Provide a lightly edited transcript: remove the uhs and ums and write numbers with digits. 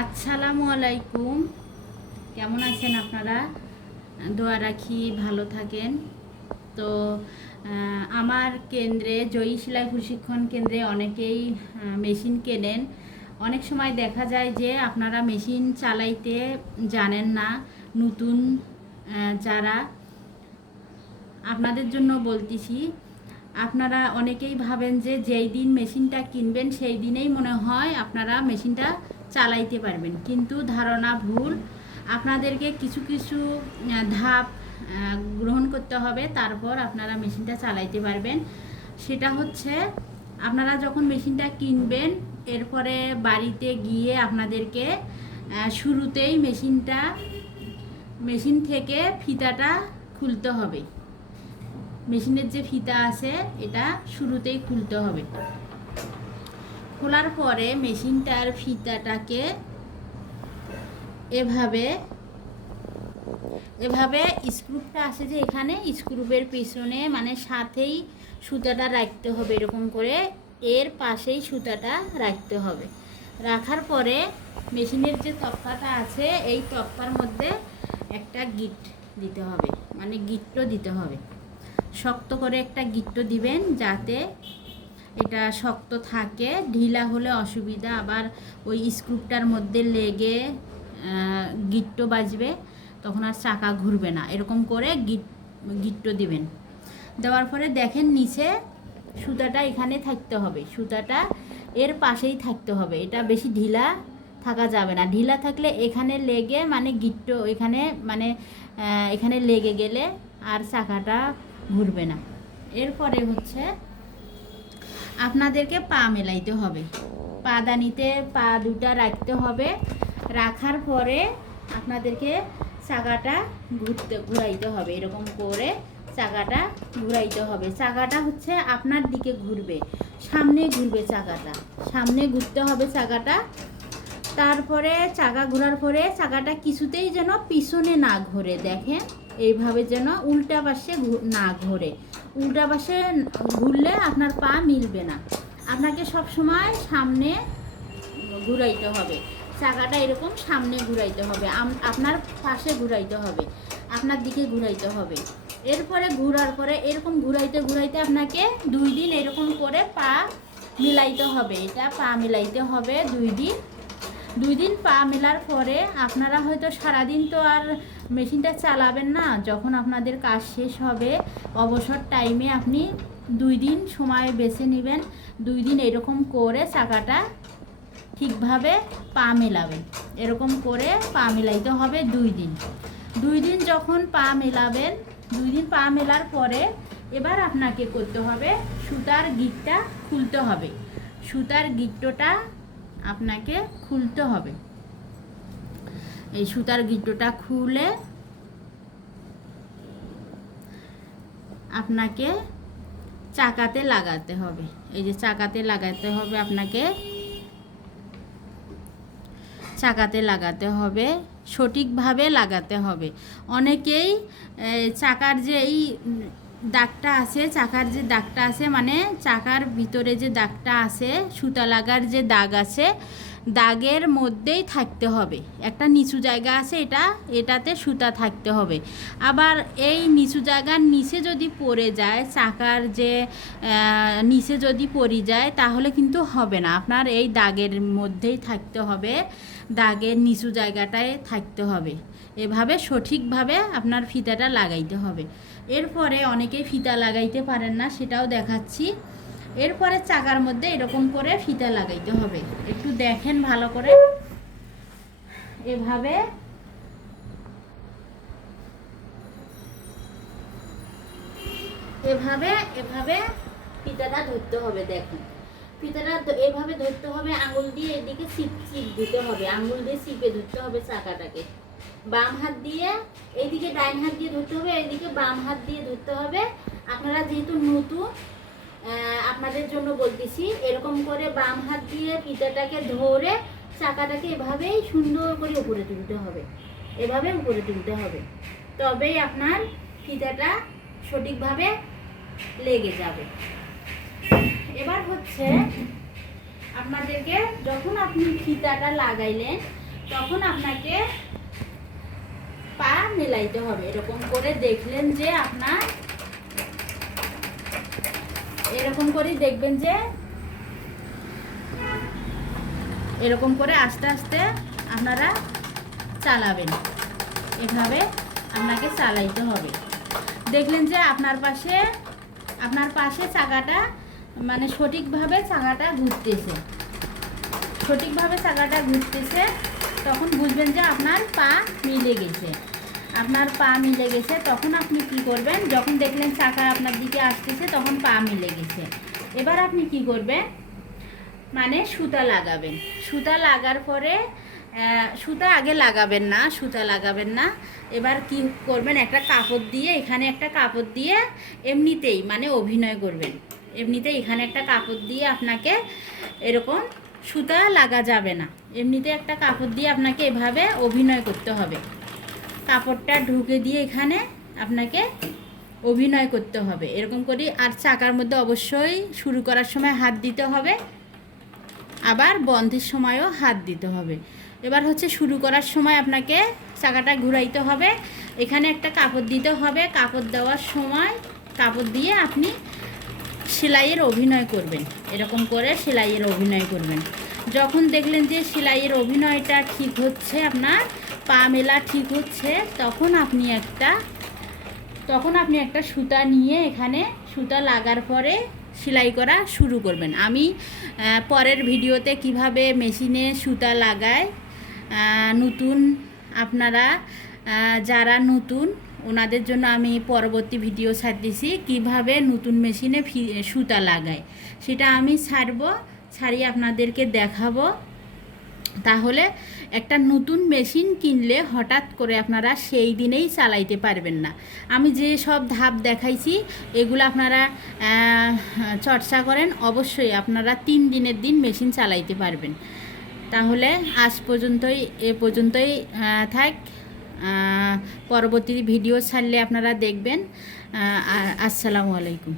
আসসালামু আলাইকুম। কেমন আছেন আপনারা? দোয়া রাখি ভালো থাকেন। তো আমার কেন্দ্রে, জয়ী সেলাই প্রশিক্ষণ কেন্দ্রে অনেকেই মেশিন কেনেন। অনেক সময় দেখা যায় যে আপনারা মেশিন চালাইতে জানেন না, নতুন যারা, আপনাদের জন্য বলতেছি। আপনারা অনেকেই ভাবেন যে যেই দিন মেশিনটা কিনবেন সেই দিনেই মনে হয় আপনারা মেশিনটা চালাইতে পারবেন, কিন্তু ধারণা ভুল। আপনাদেরকে কিছু কিছু ধাপ গ্রহণ করতে হবে, তারপর আপনারা মেশিনটা চালাইতে পারবেন। সেটা হচ্ছে, আপনারা যখন মেশিনটা কিনবেন, এরপরে বাড়িতে গিয়ে আপনাদেরকে শুরুতেই মেশিন থেকে ফিতাটা খুলতে হবে। মেশিনের যে ফিতা আছে এটা শুরুতেই খুলতে হবে। খোলার পরে মেশিনটার ফিতাটাকে এভাবে স্ক্রুপটা আছে যে এখানে, স্ক্রুপের পিছনে মানে সাথেই সুতাটা রাখতে হবে। এরকম করে এর পাশেই সুতাটা রাখতে হবে। রাখার পরে মেশিনের যে তক্তাটা আছে এই তক্তার মধ্যে একটা গিট দিতে হবে, মানে গিট্ট দিতে হবে। শক্ত করে একটা গিট্ট দিবেন যাতে এটা শক্ত থাকে। ঢিলা হলে অসুবিধা, আবার ওই স্ক্রুপটার মধ্যে লেগে গিট্ট বাজবে, তখন আর চাকা ঘুরবে না। এরকম করে গিট্ট দিবেন। দেওয়ার পরে দেখেন নিচে সুতাটা এখানে থাকতে হবে, সুতাটা এর পাশেই থাকতে হবে। এটা বেশি ঢিলা থাকা যাবে না। ঢিলা থাকলে এখানে লেগে মানে গিট্ট এখানে লেগে গেলে আর চাকাটা ঘুরবে না। এরপরে হচ্ছে আপনাদেরকে পা মেলাইতে হবে। পাদানিতে পা দুটা রাখতে হবে। রাখার পরে আপনাদেরকে চাকাটা ঘুরাইতে হবে। এরকম করে চাকাটা ঘুরাইতে হবে। চাকাটা হচ্ছে আপনার দিকে ঘুরবে, সামনে ঘুরবে চাকাটা, সামনে ঘুরতে হবে চাকাটা। তারপরে চাকা ঘোরার পরে চাকাটা কিছুতেই যেন পিছনে না ঘোরে। দেখেন এইভাবে যেন উল্টা পাশে না ঘোরে। উল্টা পাশে ঘুরলে আপনার পা মিলবে না। আপনাকে সব সময় সামনে ঘুরাইতে হবে। চাকাটা এরকম সামনে ঘুরাইতে হবে, আপনার পাশে ঘুরাইতে হবে, আপনার দিকে ঘুরাইতে হবে। এরপরে ঘোরার পরে এরকম ঘুরাইতে ঘুরাইতে আপনাকে 2 দিন এরকম করে পা মিলাইতে হবে। এটা পা মিলাইতে হবে 2 দিন পা মেলার পরে আপনারা হয়তো সারাদিন তো আর মেশিনটা চালাবেন না। যখন আপনাদের কাজ শেষ হবে অবসর টাইমে আপনি 2 দিন সময় বেছে নেবেন। 2 দিন এরকম করে চাকাটা ঠিকভাবে পা মেলাবেন। এরকম করে পা মেলাইতে হবে 2 দিন। 2 দিন যখন পা মেলাবেন, 2 দিন পা মেলার পরে এবার আপনাকে করতে হবে সুতার গিটটা খুলতে হবে। সুতার গিট্টটা আপনাকে খুলতে হবে। এই সুতার গিট্টটা খুলে আপনাকে চাকাতে লাগাতে হবে। এই যে চাকাতে লাগাতে হবে, আপনাকে চাকাতে লাগাতে হবে, সঠিকভাবে লাগাতে হবে। অনেকেই চাকার যে এই দাগটা আছে, চাকার যে দাগটা আছে মানে চাকার ভিতরে যে দাগটা আছে, সুতা লাগার যে দাগ আছে, দাগের মধ্যেই থাকতে হবে। একটা নিচু জায়গা আছে, এটাতে সুতা থাকতে হবে। আবার এই নিচু জায়গার নিচে যদি পড়ে যায়, চাকার যে নিচে যদি পড়ে যায় তাহলে কিন্তু হবে না। আপনার এই দাগের মধ্যেই থাকতে হবে, দাগের নিচু জায়গাটায় থাকতে হবে। এভাবে সঠিকভাবে আপনার ফিতাটা লাগাইতে হবে। এরপরে অনেকেই ফিতা লাগাইতে পারেন না, সেটাও দেখাচ্ছি। এরপরে চাকার মধ্যে এরকম করে ফিতা লাগাইতে হবে। একটু দেখেন ভালো করে। এভাবে এভাবে এভাবে ফিতাটা ধরতে হবে। দেখুন ফিতাটা এভাবে ধরতে হবে, আঙুল দিয়ে এদিকে চিপ দিতে হবে, আঙুল দিয়ে চিপে ধরতে হবে চাকাটাকে। বাম হাত দিয়ে এইদিকে ডাইন হাত দিয়ে ধরতে হবে, এইদিকে বাম হাত দিয়ে ধরতে হবে। আপনারা যেহেতু নতুন, আপনাদের জন্য বলতেছি, এরকম করে বাম হাত দিয়ে ফিতাটাকে ধরে চাকাটাকে এভাবেই সুন্দর করে উপরে তুলতে হবে। এভাবে উপরে তুলতে হবে, তবেই আপনার ফিতাটা সঠিকভাবে লেগে যাবে। এবার হচ্ছে আপনাদেরকে, যখন আপনি ফিতাটা লাগাইলেন, তখন আপনাকে পা মেলাইতে হবে। এরকম করে দেখলেন যে আপনার, এরকম করে দেখবেন যে এরকম করে আস্তে আস্তে আপনারা চালাবেন। এভাবে আপনাকে চালাইতে হবে। দেখলেন যে আপনার পাশে চাকাটা মানে সঠিকভাবে চাকাটা ঘুরতেছে, তখন বুঝবেন যে আপনার পা মিলে গেছে। তখন আপনি কি করবেন, যখন দেখলেন চাকা আপনার দিকে আসতেছে তখন পা মিলে গেছে, এবার আপনি কি করবেন, মানে সুতা লাগাবেন। সুতা লাগার পরে সুতা আগে লাগাবেন না, এবার কি করবেন, একটা কাপড় দিয়ে, এখানে একটা কাপড় দিয়ে এমনিতেই মানে অভিনয় করবেন। এমনিতেই এখানে একটা কাপড় দিয়ে আপনাকে এরকম, সুতা লাগা যাবে না, এমনিতে একটা কাপড় দিয়ে আপনাকে এভাবে অভিনয় করতে হবে। কাপড়টা ঢুকে দিয়ে এখানে আপনাকে অভিনয় করতে হবে এরকম করি। আর চাকার মধ্যে অবশ্যই শুরু করার সময় হাত দিতে হবে, আবার বন্ধের সময়ও হাত দিতে হবে। এবার হচ্ছে শুরু করার সময় আপনাকে চাকাটা ঘুরাইতে হবে, এখানে একটা কাপড় দিতে হবে। কাপড় দেওয়ার সময় কাপড় দিয়ে আপনি সেলাইয়ের অভিনয় করবেন, এরকম করে সেলাইয়ের অভিনয় করবেন। যখন দেখলেন যে সেলাইয়ের অভিনয়টা ঠিক হচ্ছে, আপনার পা মেলা ঠিক হচ্ছে, তখন আপনি একটা সুতা নিয়ে এখানে সুতা লাগার পরে সেলাই করা শুরু করবেন। আমি পরের ভিডিওতে কিভাবে মেশিনে সুতা লাগায়, নতুন আপনারা যারা নতুন ওনাদের জন্য আমি পরবর্তী ভিডিও ছাড়তেছি, কিভাবে নতুন মেশিনে সুতা লাগায় সেটা আমি ছাড়িয়ে আপনাদেরকে দেখাবো। তাহলে একটা নতুন মেশিন কিনলে হঠাৎ করে আপনারা সেই দিনেই চালাইতে পারবেন না। আমি যে সব ধাপ দেখাইছি এগুলো আপনারা চর্চা করেন, অবশ্যই আপনারা 3 দিনের দিন মেশিন চালাইতে পারবেন। তাহলে আজ পর্যন্তই, থাক। পরবর্তী ভিডিও ছাড়লে আপনারা দেখবেন। আসসালামু আলাইকুম।